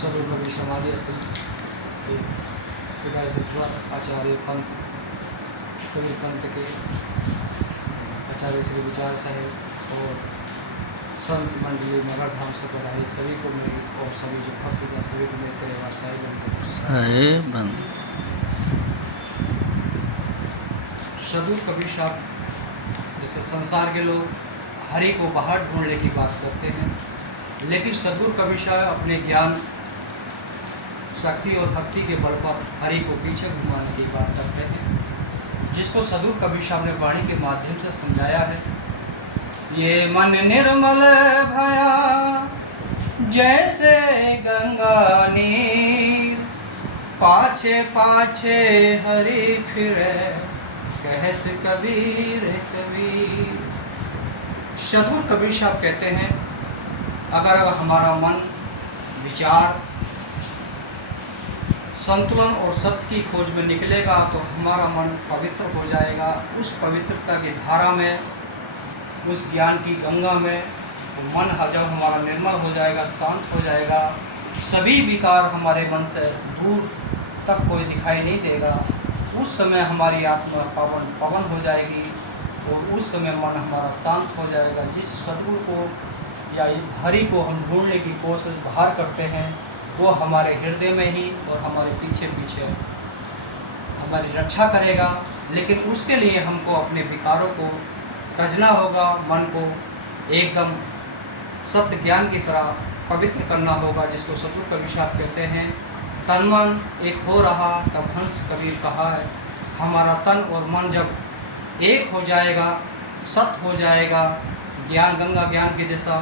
सर्वकवि समाधि आचार्य पंथ कबीर पंथ के आचार्य श्री विचार साहेब और संत मंडली नगर धाम से बधाई सभी को मेरी और सभी जो भक्त हैं सभी को मेरे परिवार साहिब सदगुरु कबीर साहब जैसे संसार के लोग हरि को बाहर ढूंढने की बात करते हैं, लेकिन सदगुरु कबीर साहब अपने ज्ञान शक्ति और भक्ति के बल पर हरि को पीछे घुमाने की बात करते हैं, जिसको सदगुरु कबीर साहब ने वाणी के माध्यम से समझाया है। ये मन निर्मल भया जैसे गंगा नीर, पाछे पाछे हरि फिरे कहत कबीर कबीर। सदगुरु कबीर साहब कहते हैं, अगर हमारा मन विचार संतुलन और सत्य की खोज में निकलेगा तो हमारा मन पवित्र हो जाएगा। उस पवित्रता की धारा में, उस ज्ञान की गंगा में मन जब हमारा निर्मल हो जाएगा, शांत हो जाएगा, सभी विकार हमारे मन से दूर तक कोई दिखाई नहीं देगा। उस समय हमारी आत्मा पवन हो जाएगी और उस समय मन हमारा शांत हो जाएगा। जिस सदगुरु को या हरि को हम ढूंढने की कोशिश बाहर करते हैं, वो हमारे हृदय में ही और हमारे पीछे पीछे हमारी रक्षा करेगा। लेकिन उसके लिए हमको अपने विकारों को तजना होगा, मन को एकदम सत्य ज्ञान की तरह पवित्र करना होगा, जिसको सदगुरु कबीर साहब कहते हैं, तन मन एक हो रहा तब हंस कबीर कहा है। हमारा तन और मन जब एक हो जाएगा, सत्य हो जाएगा, ज्ञान गंगा ज्ञान के जैसा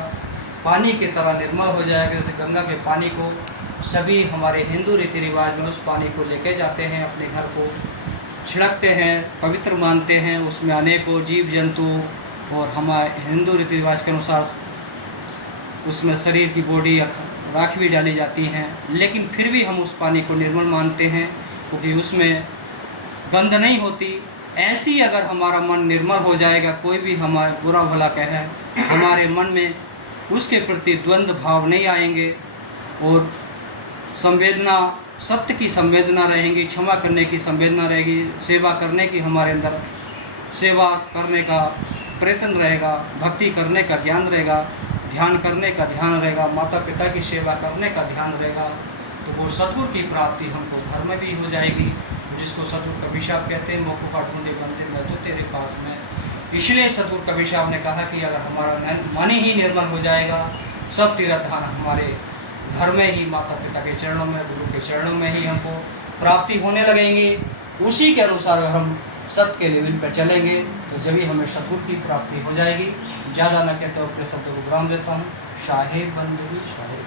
पानी की तरह निर्मल हो जाएगा। जैसे गंगा के पानी को सभी हमारे हिंदू रीति रिवाज में उस पानी को लेके जाते हैं, अपने घर को छिड़कते हैं, पवित्र मानते हैं, उसमें अनेकों जीव जंतु और हमारे हिंदू रीति रिवाज के अनुसार उसमें शरीर की बॉडी राख भी डाली जाती हैं। लेकिन फिर भी हम उस पानी को निर्मल मानते हैं क्योंकि उसमें गंध नहीं होती। ऐसी अगर हमारा मन निर्मल हो जाएगा, कोई भी हमारा बुरा भला कहे, हमारे मन में उसके प्रति द्वंद्व भाव नहीं आएंगे और संवेदना, सत्य की संवेदना रहेंगी, क्षमा करने की संवेदना रहेगी, सेवा करने की हमारे अंदर सेवा करने का प्रयत्न रहेगा, भक्ति करने का ज्ञान रहेगा, ध्यान करने का ध्यान रहेगा, माता पिता की सेवा करने का ध्यान रहेगा, तो वो सदगुरु की प्राप्ति हमको घर में भी हो जाएगी, जिसको सदगुरु कबीर साहब कहते हैं, मौकों का ढूंढे बनते मैं तो तेरे पास में। इसलिए सदगुरु कबीर साहब ने कहा कि अगर हमारा मन ही निर्मल हो जाएगा, सब तीर्थ धाम हमारे घर में ही, माता पिता के चरणों में, गुरु के चरणों में ही हमको प्राप्ति होने लगेंगी। उसी के अनुसार अगर हम सत्य के लेवल पर चलेंगे तो जब ही हमें सदगुरु की प्राप्ति हो जाएगी। ज़्यादा न कहते हुए अपने शब्दों को विराम देता हूँ। शाहे बंदगी शाहे।